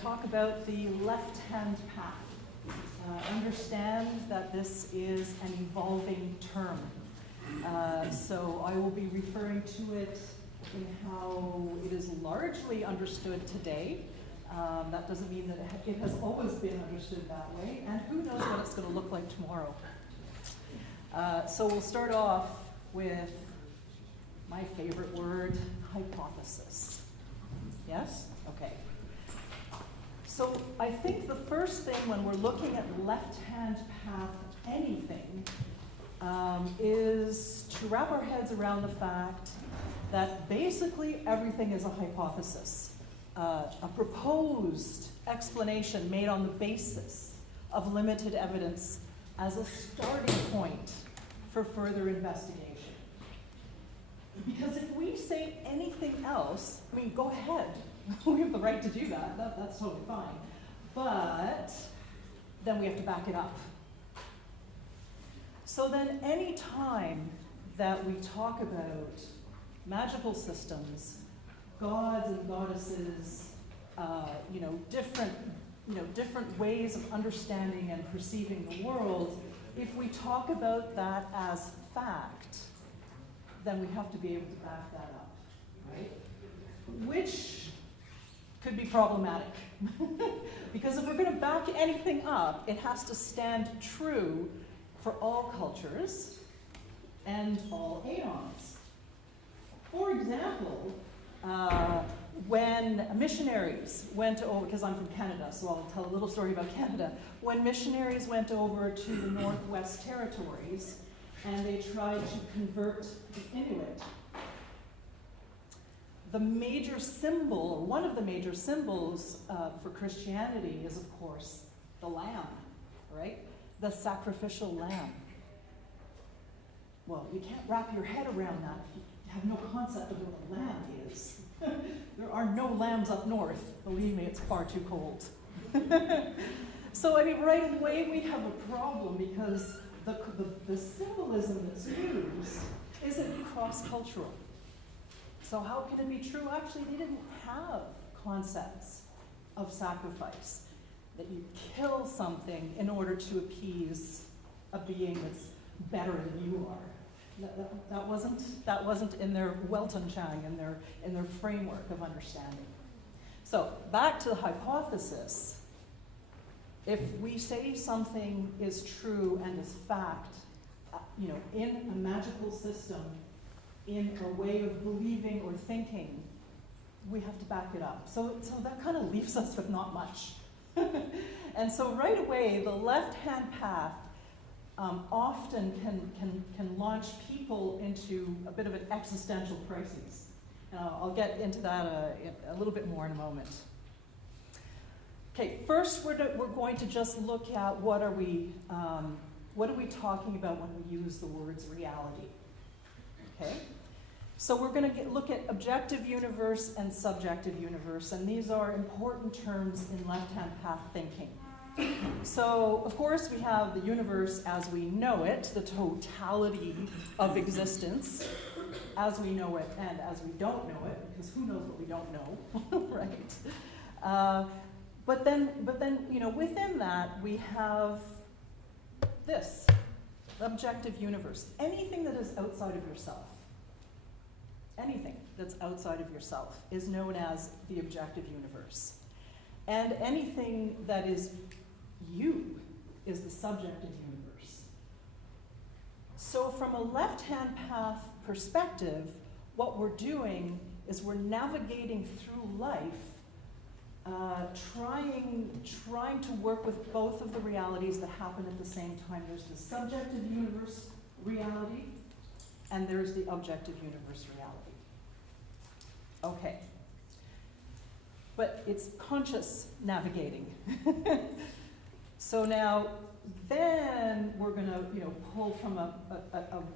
talk about the left-hand path. Understand that this is an evolving term. So I will be referring to it in how it is largely understood today. That doesn't mean that it has always been understood that way, and who knows what it's going to look like tomorrow. So we'll start off with my favorite word, hypothesis. Yes? Okay. So I think the first thing when we're looking at left-hand path anything is to wrap our heads around the fact that basically everything is a hypothesis, a proposed explanation made on the basis of limited evidence as a starting point for further investigation. Because if we say anything else, I mean, go ahead. We have the right to do that. That's totally fine. But then we have to back it up. So then any time that we talk about magical systems, gods and goddesses, different ways of understanding and perceiving the world, if we talk about that as fact, then we have to be able to back that up, right? Which could be problematic. Because if we're going to back anything up, it has to stand true for all cultures and all aeons. For example, when missionaries went over, because I'm from Canada, so I'll tell a little story about Canada. When missionaries went over to the Northwest Territories and they tried to convert the Inuit, the major symbol, or one of the major symbols for Christianity is, of course, the lamb, right? The sacrificial lamb. Well, you can't wrap your head around that if you have no concept of what a lamb is. There are no lambs up north. Believe me, it's far too cold. So, I mean, right away we have a problem because the symbolism that's used isn't cross-cultural. So how can it be true? Actually, they didn't have concepts of sacrifice, that you kill something in order to appease a being that's better than you are. That wasn't in their Weltanschauung, in their framework of understanding. So back to the hypothesis. If we say something is true and is fact, in a magical system, in a way of believing or thinking, we have to back it up. So that kind of leaves us with not much. And so right away, the left-hand path often can launch people into a bit of an existential crisis. And I'll get into that a little bit more in a moment. Okay, first we're going to just look at what are we talking about when we use the words reality. Okay, so we're going to look at objective universe and subjective universe, and these are important terms in left-hand path thinking. So, of course, we have the universe as we know it, the totality of existence, as we know it and as we don't know it, because who knows what we don't know, right? But then, within that, we have this, the objective universe. Anything that is outside of yourself, anything that's outside of yourself is known as the objective universe. And anything that is you is the subjective universe. So from a left-hand path perspective, what we're doing is we're navigating through life trying to work with both of the realities that happen at the same time. There's the subjective universe reality, and there's the objective universe reality. Okay. But it's conscious navigating. So now, then we're going to pull from a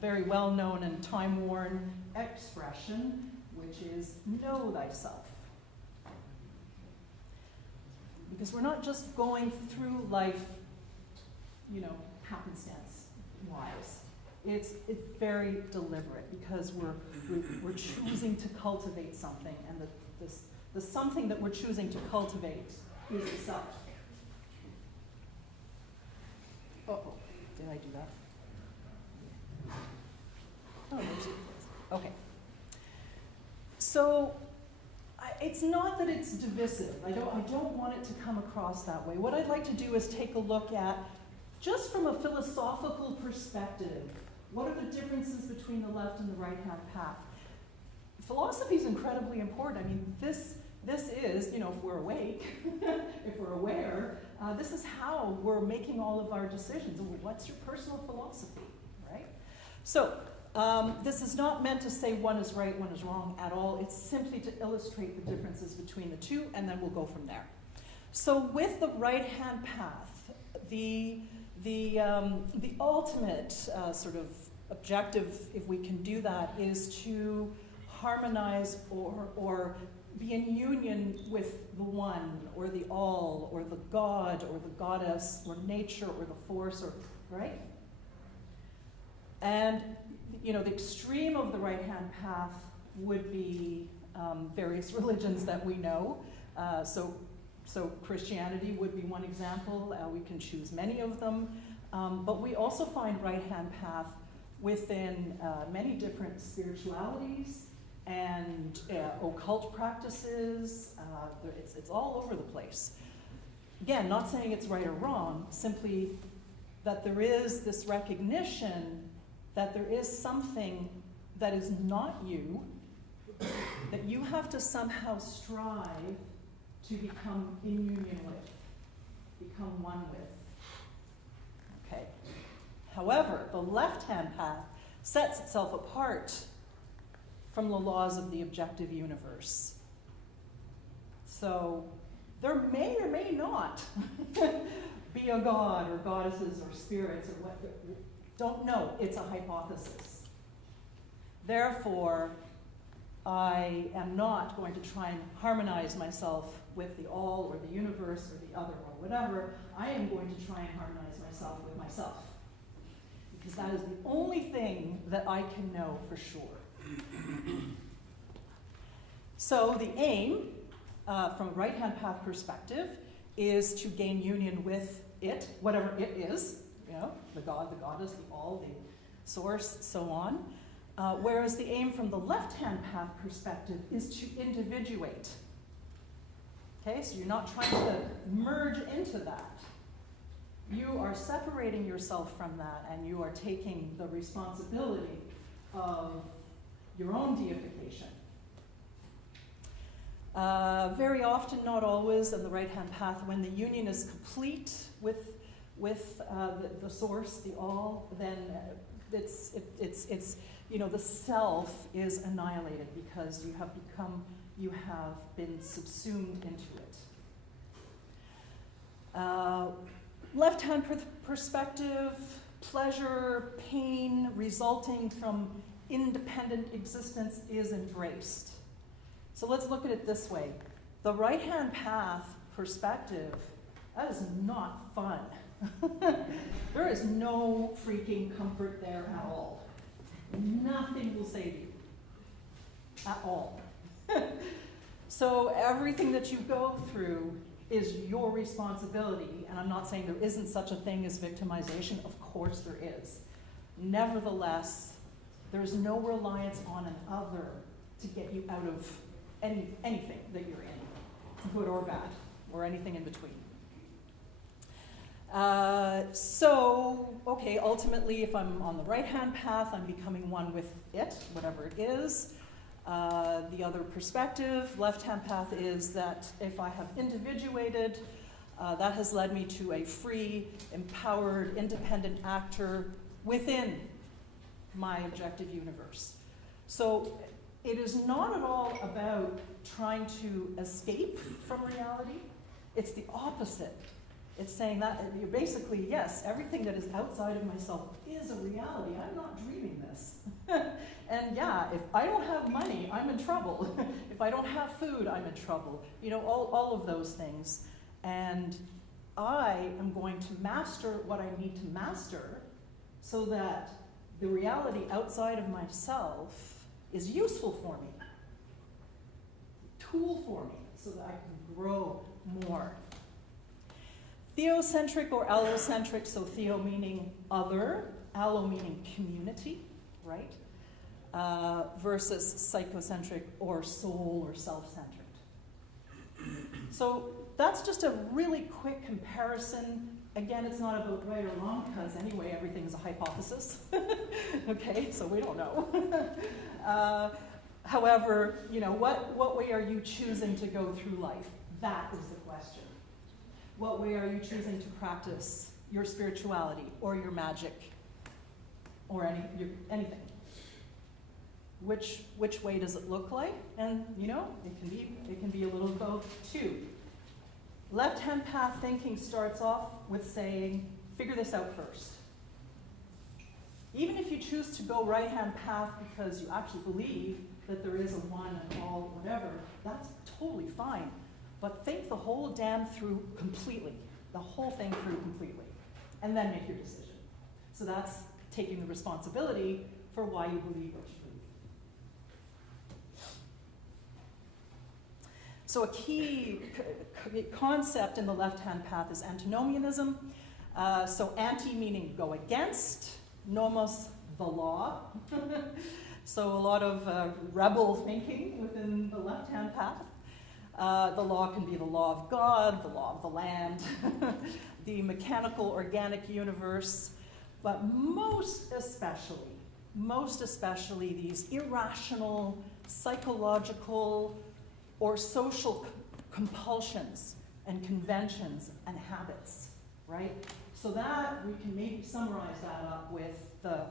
very well-known and time-worn expression, which is know thyself. Because we're not just going through life, happenstance-wise. It's very deliberate because we're choosing to cultivate something, and the something that we're choosing to cultivate is itself. Uh-oh, did I do that? Oh, there's okay. So it's not that it's divisive. I don't want it to come across that way. What I'd like to do is take a look at, just from a philosophical perspective, what are the differences between the left and the right-hand path? Philosophy is incredibly important. I mean, this is, if we're awake, if we're aware, this is how we're making all of our decisions. What's your personal philosophy, right? So, this is not meant to say one is right, one is wrong at all. It's simply to illustrate the differences between the two, and then we'll go from there. So with the right-hand path, the ultimate sort of objective, if we can do that, is to harmonize or be in union with the one, or the all, or the God, or the goddess, or nature, or the force, or right? And the extreme of the right-hand path would be various religions that we know. So Christianity would be one example. We can choose many of them. But we also find right-hand path within many different spiritualities and occult practices. It's all over the place. Again, not saying it's right or wrong, simply that there is this recognition that there is something that is not you, that you have to somehow strive to become in union with, become one with. Okay. However, the left-hand path sets itself apart from the laws of the objective universe. So there may or may not be a god or goddesses or spirits or what. Don't know. It's a hypothesis. Therefore, I am not going to try and harmonize myself with the all or the universe or the other or whatever. I am going to try and harmonize myself with myself, because that is the only thing that I can know for sure. So the aim, from a right-hand path perspective, is to gain union with it, whatever it is, the God, the goddess, the all, the source, so on. Whereas the aim from the left-hand path perspective is to individuate. Okay, so you're not trying to merge into that. You are separating yourself from that, and you are taking the responsibility of your own deification. Very often, not always, on the right-hand path, when the union is complete with the source, the all, then it's the self is annihilated, because you have been subsumed into it. Left-hand perspective, pleasure, pain resulting from independent existence is embraced. So let's look at it this way. The right-hand path perspective, that is not fun. There is no freaking comfort there at all. Nothing will save you. At all. So everything that you go through is your responsibility, and I'm not saying there isn't such a thing as victimization. Of course there is. Nevertheless, there's no reliance on an other to get you out of anything that you're in, good or bad, or anything in between. Okay, ultimately, if I'm on the right-hand path, I'm becoming one with it, whatever it is. The other perspective, left-hand path, is that if I have individuated, that has led me to a free, empowered, independent actor within my objective universe. So it is not at all about trying to escape from reality. It's the opposite. It's saying that you're basically, yes, everything that is outside of myself is a reality. I'm not dreaming this. And yeah, if I don't have money, I'm in trouble. If I don't have food, I'm in trouble. All of those things. And I am going to master what I need to master so that the reality outside of myself is useful for me, tool for me, so that I can grow more Theocentric or allocentric, so theo meaning other, allo meaning community, right? Versus psychocentric or soul or self-centered. So that's just a really quick comparison. Again, it's not about right or wrong, because anyway, everything's a hypothesis. Okay, so we don't know. However, what way are you choosing to go through life? That is the question. What way are you choosing to practice your spirituality or your magic or anything? Which way does it look like? And it can be a little of both too. Left-hand path thinking starts off with saying, figure this out first. Even if you choose to go right-hand path because you actually believe that there is a one and all, whatever, that's totally fine. But think the whole damn through completely, the whole thing through completely, and then make your decision. So that's taking the responsibility for why you believe what you believe. So a key concept in the left-hand path is antinomianism. So anti meaning go against, nomos, the law. So a lot of rebel thinking within the left-hand path. The law can be the law of God, the law of the land, the mechanical organic universe, but most especially these irrational, psychological, or social compulsions and conventions and habits, right? So that, we can maybe summarize that up with the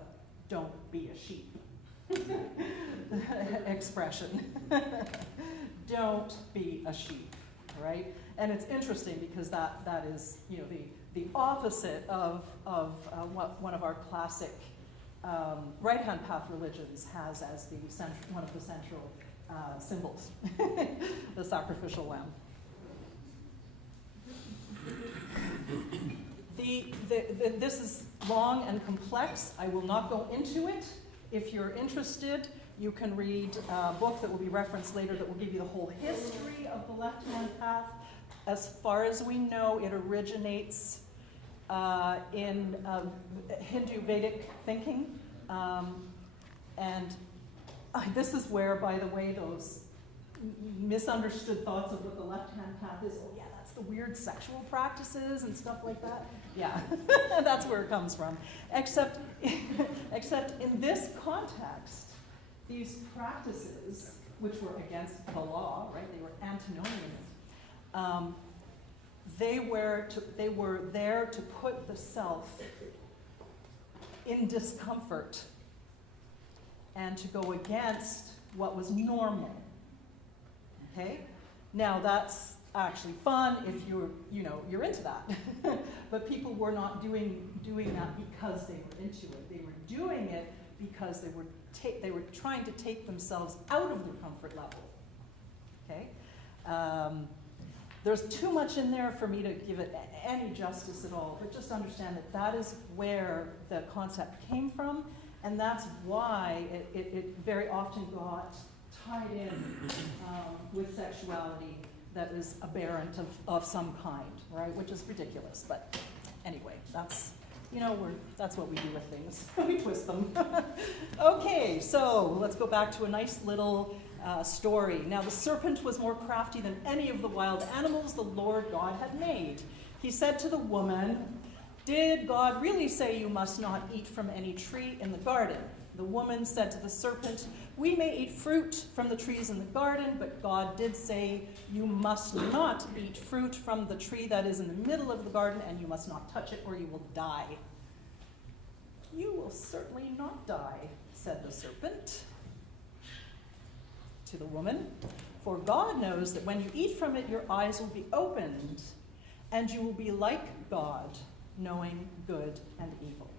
don't be a sheep expression. Don't be a sheep, right? And it's interesting because that is, the opposite of what one of our classic right-hand path religions has as one of the central symbols, the sacrificial lamb. This is long and complex. I will not go into it. If you're interested, you can read a book that will be referenced later that will give you the whole history of the left-hand path. As far as we know, it originates in Hindu Vedic thinking. And this is where, by the way, those misunderstood thoughts of what the left-hand path is, oh yeah, that's the weird sexual practices and stuff like that. Yeah, that's where it comes from. Except in this context, these practices, which were against the law, right? They were antinomian. They were there to put the self in discomfort and to go against what was normal. Okay? Now that's actually fun if you're into that. But people were not doing that because they were into it. They were doing it because they were trying to take themselves out of their comfort level. Okay? There's too much in there for me to give it any justice at all, but just understand that is where the concept came from, and that's why it very often got tied in with sexuality that is aberrant of some kind, right? Which is ridiculous, but anyway, that's what we do with things. We twist them. Okay, so let's go back to a nice little story. Now, the serpent was more crafty than any of the wild animals the Lord God had made. He said to the woman, "Did God really say you must not eat from any tree in the garden?" The woman said to the serpent, "We may eat fruit from the trees in the garden, but God did say you must not eat fruit from the tree that is in the middle of the garden, and you must not touch it or you will die." "You will certainly not die," said the serpent to the woman, "for God knows that when you eat from it, your eyes will be opened, and you will be like God, knowing good and evil."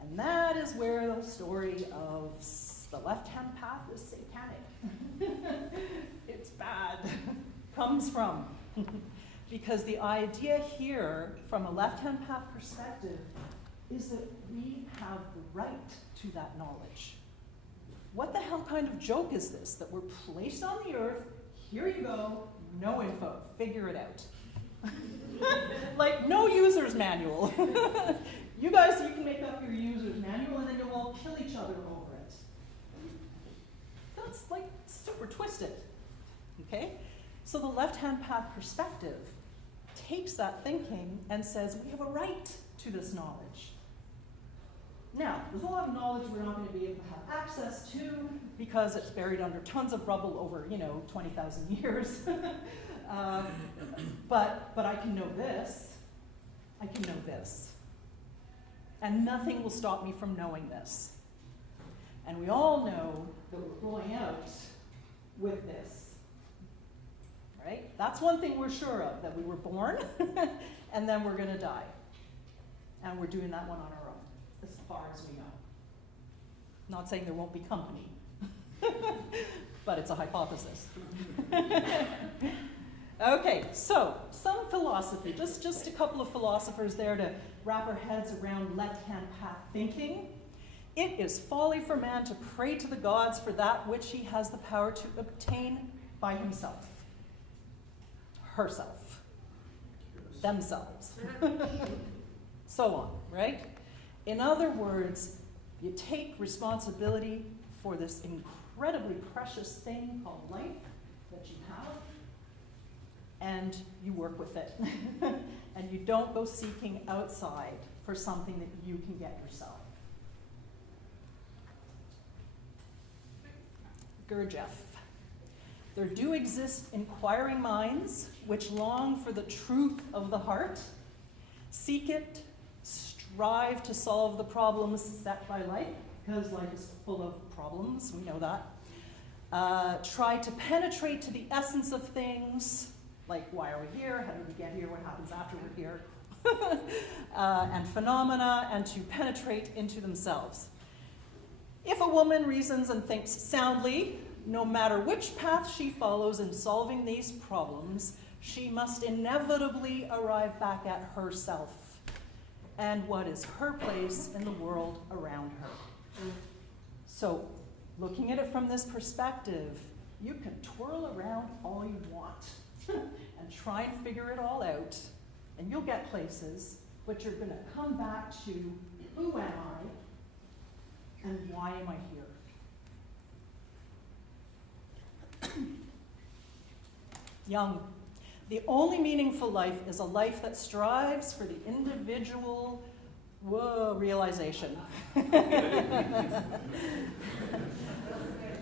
And that is where the story of the left-hand path is satanic. It's bad. Comes from. Because the idea here, from a left-hand path perspective, is that we have the right to that knowledge. What the hell kind of joke is this? That we're placed on the earth, here you go, no info, figure it out. Like, no user's manual. You guys, you can make up your user's manual and then you'll all kill each other over it. That's like super twisted, okay? So the left-hand path perspective takes that thinking and says, we have a right to this knowledge. Now, there's a lot of knowledge we're not going to be able to have access to because it's buried under tons of rubble over, 20,000 years. But I can know this. I can know this. And nothing will stop me from knowing this. And we all know that we're going out with this. Right? That's one thing we're sure of, that we were born and then we're going to die. And we're doing that one on our own, as far as we know. Not saying there won't be company, but it's a hypothesis. Okay, so some philosophy, just a couple of philosophers there to wrap our heads around left-hand path thinking. It is folly for man to pray to the gods for that which he has the power to obtain by himself, herself, themselves, so on, right? In other words, you take responsibility for this incredibly precious thing called life that you have, and you work with it. And you don't go seeking outside for something that you can get yourself. Gurdjieff. There do exist inquiring minds which long for the truth of the heart, seek it, strive to solve the problems set by life, because life is full of problems, we know that. Try to penetrate to the essence of things, like why are we here, how did we get here, what happens after we're here, and phenomena, and to penetrate into themselves. If a woman reasons and thinks soundly, no matter which path she follows in solving these problems, she must inevitably arrive back at herself and what is her place in the world around her. So, looking at it from this perspective, you can twirl around all you want and try and figure it all out, and you'll get places, but you're going to come back to, who am I and why am I here? Young. The only meaningful life is a life that strives for the individual realization.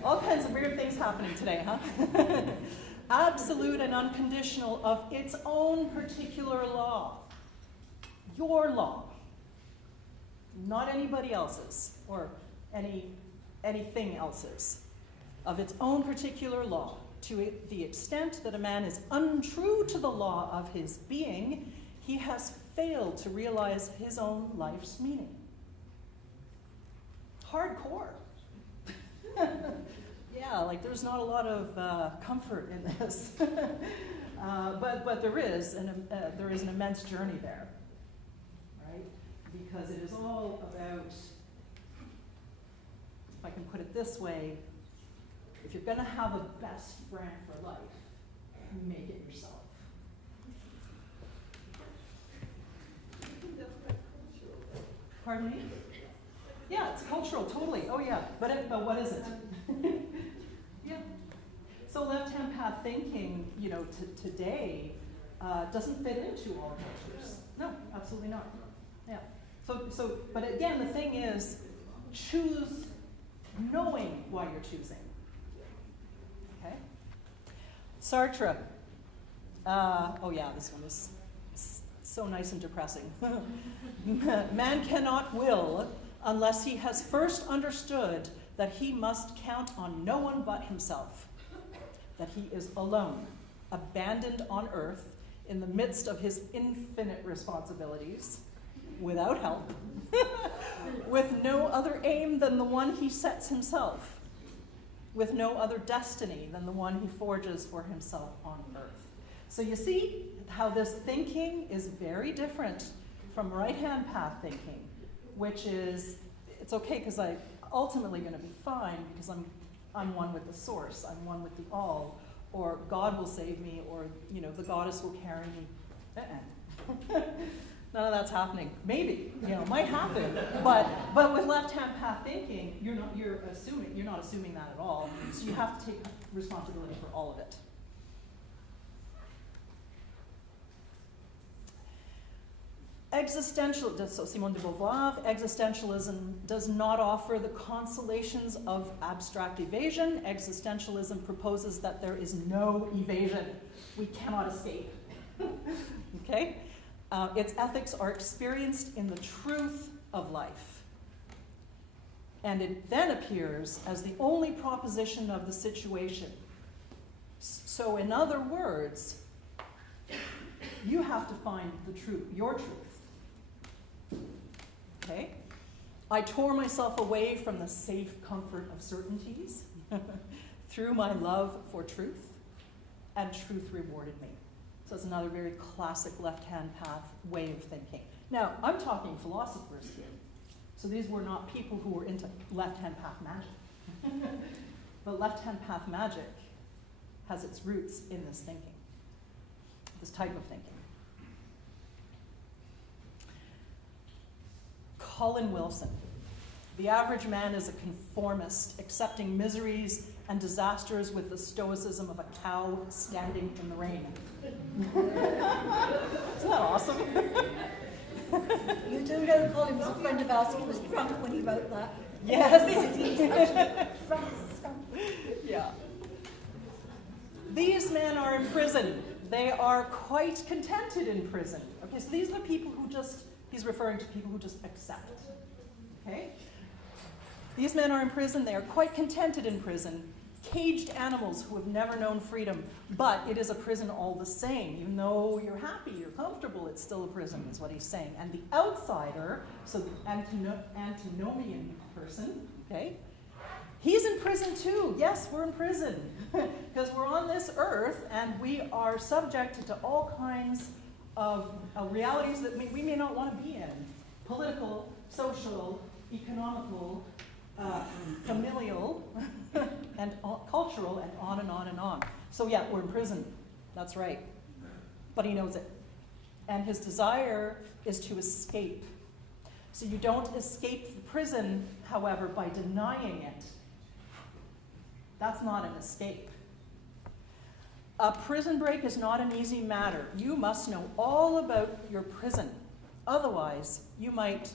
All kinds of weird things happening today, huh? Absolute and unconditional of its own particular law. Your law. Not anybody else's or anything else's. Of its own particular law. To the extent that a man is untrue to the law of his being, he has failed to realize his own life's meaning. Hardcore. Yeah, like there's not a lot of comfort in this, but there is an immense journey there, right? Because it is all about, if I can put it this way, if you're going to have a best friend for life, make it yourself. Pardon me? Yeah, it's cultural, totally. Oh yeah, but what is it? Yeah. So left-hand path thinking, today doesn't fit into all cultures. No, absolutely not. Yeah. So, but again, the thing is, choose knowing why you're choosing. Okay. Sartre. Oh yeah, this one is so nice and depressing. Man cannot will unless he has first understood that he must count on no one but himself, that he is alone, abandoned on earth in the midst of his infinite responsibilities, without help, with no other aim than the one he sets himself, with no other destiny than the one he forges for himself on earth. So you see how this thinking is very different from right-hand path thinking, which is, it's okay because I'm ultimately going to be fine because I'm one with the source, I'm one with the all, or God will save me, or the goddess will carry me. None of that's happening. Maybe, it might happen, but with left-hand path thinking, you're not assuming that at all. So you have to take responsibility for all of it. So Simone de Beauvoir, existentialism does not offer the consolations of abstract evasion. Existentialism proposes that there is no evasion. We cannot escape. Okay? Its ethics are experienced in the truth of life. And it then appears as the only proposition of the situation. So in other words, you have to find the truth, your truth. Okay? I tore myself away from the safe comfort of certainties through my love for truth, and truth rewarded me. So it's another very classic left-hand path way of thinking. Now, I'm talking philosophers here. So these were not people who were into left-hand path magic. But left-hand path magic has its roots in this thinking, this type of thinking. Colin Wilson. The average man is a conformist, accepting miseries and disasters with the stoicism of a cow standing in the rain. Isn't that awesome? You do know Colin was a friend of ours. He was drunk when he wrote that. Yes. Yeah. These men are in prison. They are quite contented in prison. Okay, so these are the people who he's referring to people who just accept. Okay? These men are in prison. They are quite contented in prison. Caged animals who have never known freedom. But it is a prison all the same. Even though you're happy, you're comfortable, it's still a prison, is what he's saying. And the outsider, so the antinomian person, okay, he's in prison too. Yes, we're in prison. Because we're on this earth and we are subjected to all kinds of realities that we may not want to be in. Political, social, economical, familial, and cultural, and on and on and on. So yeah, we're in prison. That's right. But he knows it. And his desire is to escape. So you don't escape the prison, however, by denying it. That's not an escape. A prison break is not an easy matter. You must know all about your prison. Otherwise, you might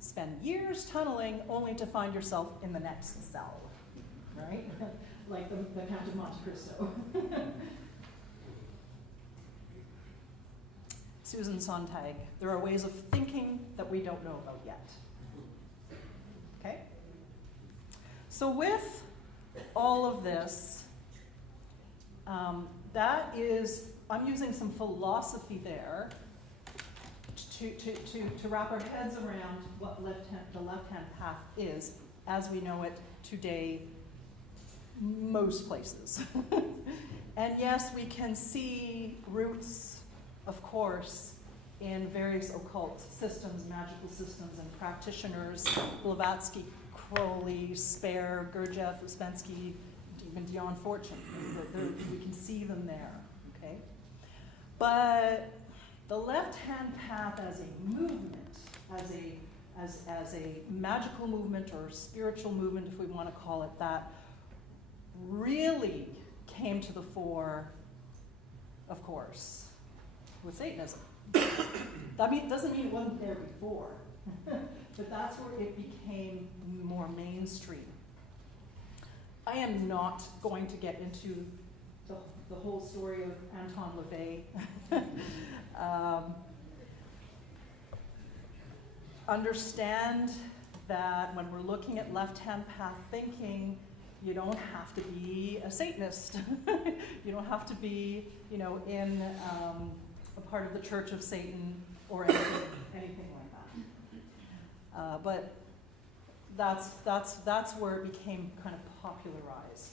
spend years tunneling only to find yourself in the next cell, right? Like the Count of Monte Cristo. Susan Sontag, there are ways of thinking that we don't know about yet. Okay? So with all of this, I'm using some philosophy there to wrap our heads around what the left-hand path is as we know it today, most places. And yes, we can see roots, of course, in various occult systems, magical systems, and practitioners, Blavatsky, Crowley, Spare, Gurdjieff, Uspensky, even Dion Fortune. We can see them there, okay? But the left-hand path as a movement, as a magical movement or spiritual movement, if we want to call it that, really came to the fore, of course, with Satanism. That doesn't mean it wasn't there before, but that's where it became more mainstream. I am not going to get into the whole story of Anton LaVey. Understand that when we're looking at left-hand path thinking, you don't have to be a Satanist. You don't have to be, in a part of the Church of Satan or anything like that. But that's where it became kind of popularized.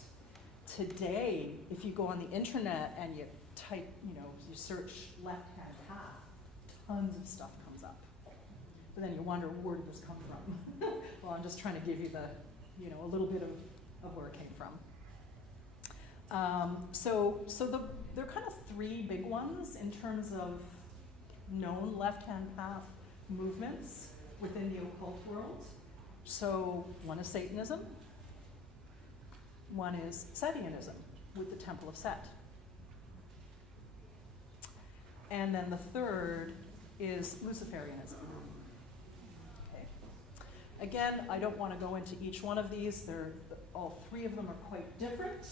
Today, if you go on the internet and you type, you search left-hand path, tons of stuff comes up. But then you wonder, where did this come from? Well, I'm just trying to give you a little bit of where it came from. So there are kind of three big ones in terms of known left-hand path movements within the occult world. So one is Satanism, one is Satanism with the Temple of Set. And then the third is Luciferianism. Okay. Again, I don't want to go into each one of these. All three of them are quite different.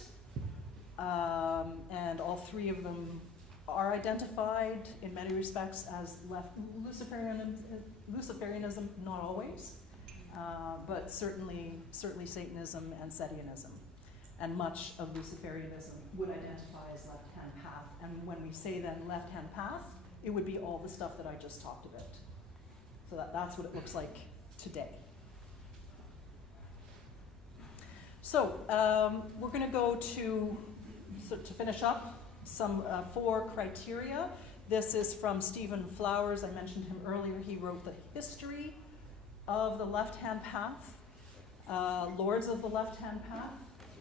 And all three of them are identified in many respects as left Luciferianism, not always, but certainly Satanism and Satanism. And much of Luciferianism would identify as left-hand path. And when we say then left-hand path, it would be all the stuff that I just talked about. So that's what it looks like today. So we're going to go to finish up, some 4 criteria. This is from Stephen Flowers. I mentioned him earlier. He wrote the history of the left-hand path, Lords of the left-hand path.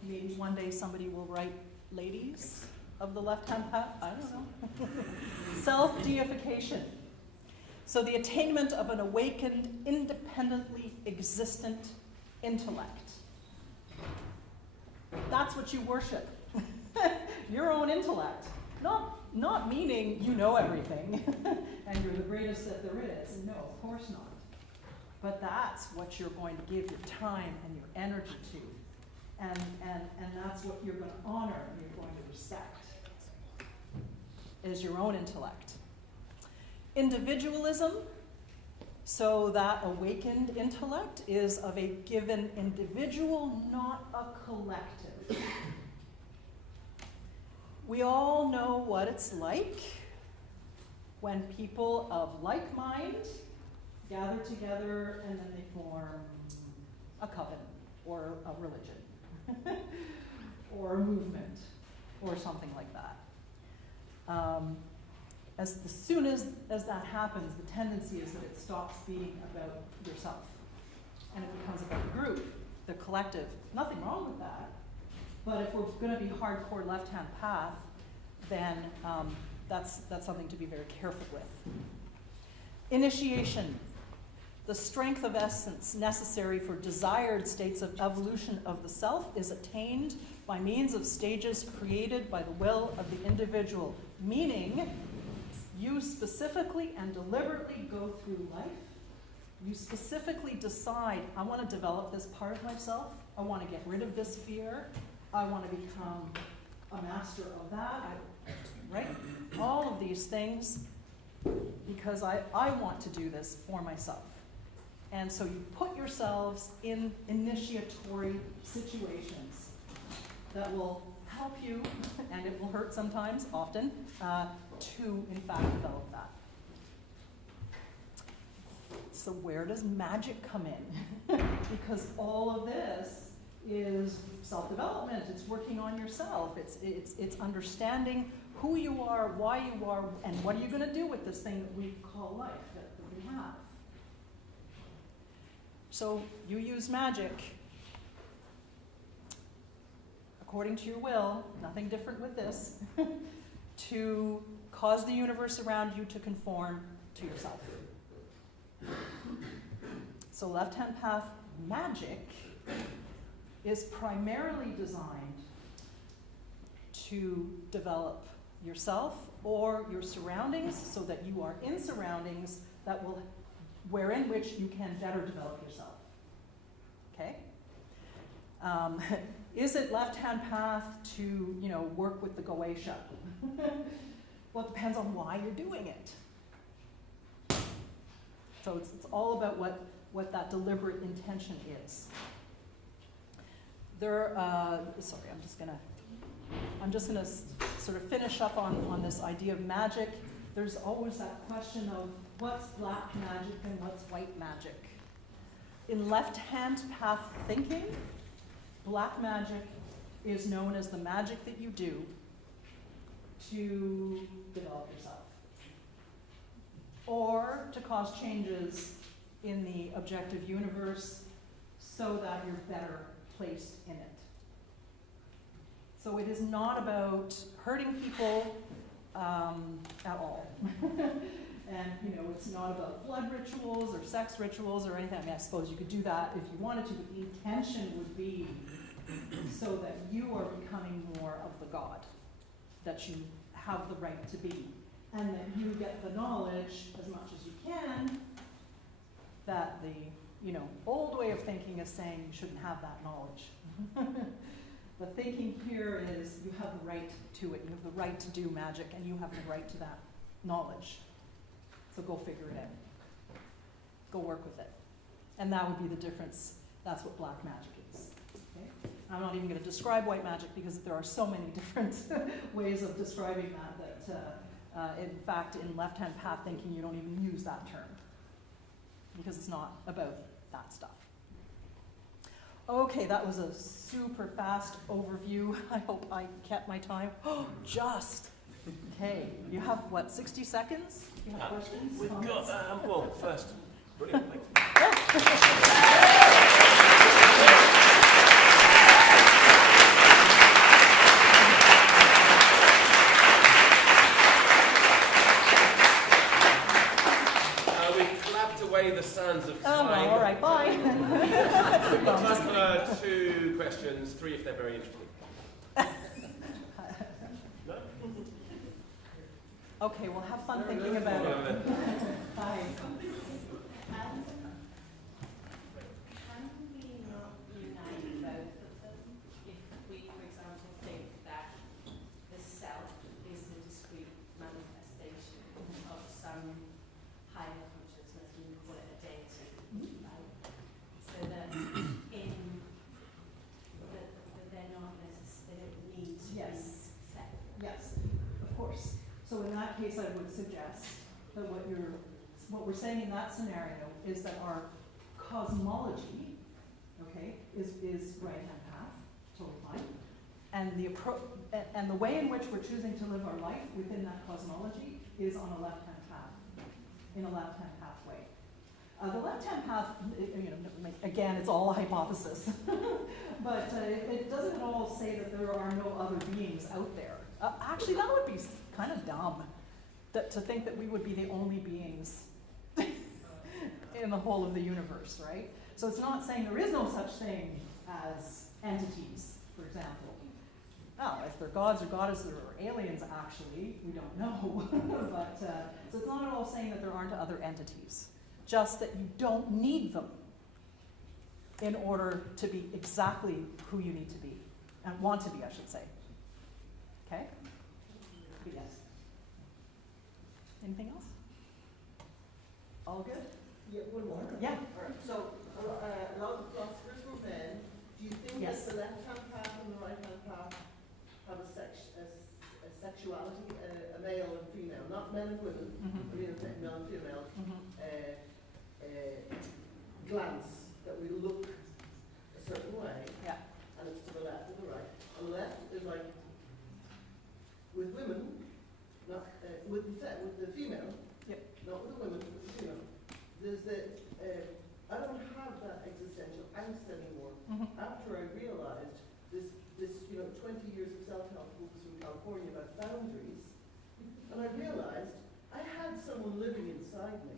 Maybe one day somebody will write ladies of the left-hand path. I don't know. Self-deification. So the attainment of an awakened, independently existent intellect. That's what you worship. Your own intellect. Not meaning you know everything and you're the greatest that there is. No, of course not. But that's what you're going to give your time and your energy to. And that's what you're going to honor and you're going to respect, is your own intellect. Individualism, so that awakened intellect is of a given individual, not a collective. We all know what it's like when people of like mind gather together and then they form a coven or a religion or a movement or something like that. As soon as that happens, the tendency is that it stops being about yourself and it becomes about the group, the collective. Nothing wrong with that. But if we're going to be hardcore left-hand path, then that's something to be very careful with. Initiation. The strength of essence necessary for desired states of evolution of the self is attained by means of stages created by the will of the individual, meaning you specifically and deliberately go through life. You specifically decide, I want to develop this part of myself. I want to get rid of this fear. I want to become a master of that, right? All of these things because I want to do this for myself. And so you put yourselves in initiatory situations that will help you, and it will hurt sometimes, often, to in fact develop that. So where does magic come in? Because all of this is self-development. It's working on yourself. It's understanding who you are, why you are, and what are you going to do with this thing that we call life, that we have. So you use magic according to your will, nothing different with this, to cause the universe around you to conform to yourself. So left-hand path magic is primarily designed to develop yourself or your surroundings so that you are in surroundings that will, wherein which you can better develop yourself. Okay? Is it left-hand path to, work with the Goetia? Well, it depends on why you're doing it. So it's all about what that deliberate intention is. I'm just gonna sort of finish up on this idea of magic. There's always that question of what's black magic and what's white magic. In left-hand path thinking, black magic is known as the magic that you do to develop yourself, or to cause changes in the objective universe so that you're better placed in it. So it is not about hurting people at all. And, you know, it's not about blood rituals or sex rituals or anything. I mean, I suppose you could do that if you wanted to, but the intention would be so that you are becoming more of the God that you have the right to be. And that you get the knowledge as much as you can that the, you know, old way of thinking is saying you shouldn't have that knowledge. The thinking here is you have the right to it. You have the right to do magic, and you have the right to that knowledge. So go figure it out. Go work with it. And that would be the difference. That's what black magic is. Okay? I'm not even going to describe white magic because there are so many different ways of describing that in fact, in left-hand path thinking, you don't even use that term because it's not about that stuff. Okay, that was a super fast overview. I hope I kept my time. Just. Okay, you have, what, 60 seconds? Do you have questions? We've comments? got, well, first, brilliant. We clapped away the sands of time. Oh, well, all right, bye. We've got time for 2 questions, 3 if they're very interesting. No? Okay, well, have fun thinking about it. Bye. Can we not unite both of them if we, for example, think that the self is the discrete manifestation of some higher consciousness, and we call it a deity, right? So that they're not necessarily need to Yes. be separate. Yes, of course. So in that case, I would suggest that what we're saying in that scenario is that our cosmology, okay, is right-hand path, totally fine, and the way in which we're choosing to live our life within that cosmology is on a left-hand path, in a left-hand pathway. The left-hand path, again, it's all a hypothesis, but it doesn't at all say that there are no other beings out there. Actually, that would be kind of dumb, to think that we would be the only beings in the whole of the universe, right? So it's not saying there is no such thing as entities, for example. Now, if they're gods or goddesses or aliens, actually, we don't know. But so it's not at all saying that there aren't other entities, just that you don't need them in order to be exactly who you need to be, and want to be, I should say. Okay? Yes. Anything else? All good? Yeah, one more. Yeah. All right. So, a lot of philosophers were men. Do you think Yes. that the left-hand path and the right-hand path have a sexuality, a male and female, not men and women, Mm-hmm. I mean, male and female, Mm-hmm. glance that we look a certain way, Yeah. and it's to the left and the right. On the left is like, with women, not with the female, Yep. not with the women, but with the female. There's I don't have that existential angst anymore. Mm-hmm. After I realized this 20 years of self-help books from California about boundaries, and I realized I had someone living inside me.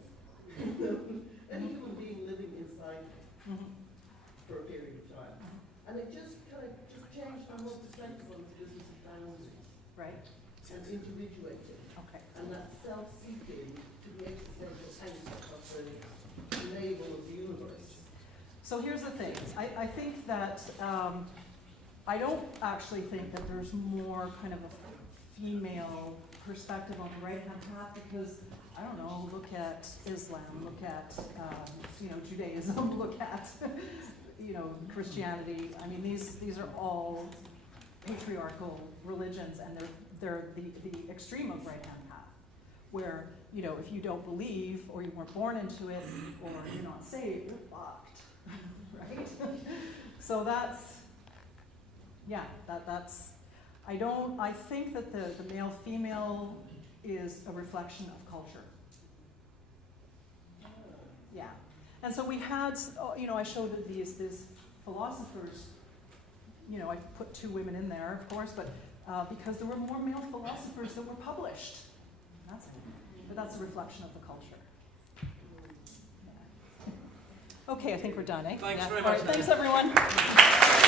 Any human being living inside me Mm-hmm. for a period of time. And it just kind of changed my whole perspective on this business of boundaries Right? and individuating. Okay. And that self-seeking to the existential angst of the navel of the universe. So here's the thing. I think that I don't actually think that there's more kind of a female perspective on the right-hand path because, I don't know, look at Islam, look at Judaism, look at Christianity. I mean, these are all patriarchal religions, and they're the extreme of right-hand path, where if you don't believe, or you weren't born into it, or you're not saved, you're fucked, right? So that's I think that the male-female is a reflection of culture. Yeah. And so we had, I showed that these philosophers, I put 2 women in there, of course, but because there were more male philosophers that were published. That's but that's a reflection of the culture. Yeah. Okay, I think we're done, eh? Thanks Yeah. very All much, right, thanks, Helene. everyone.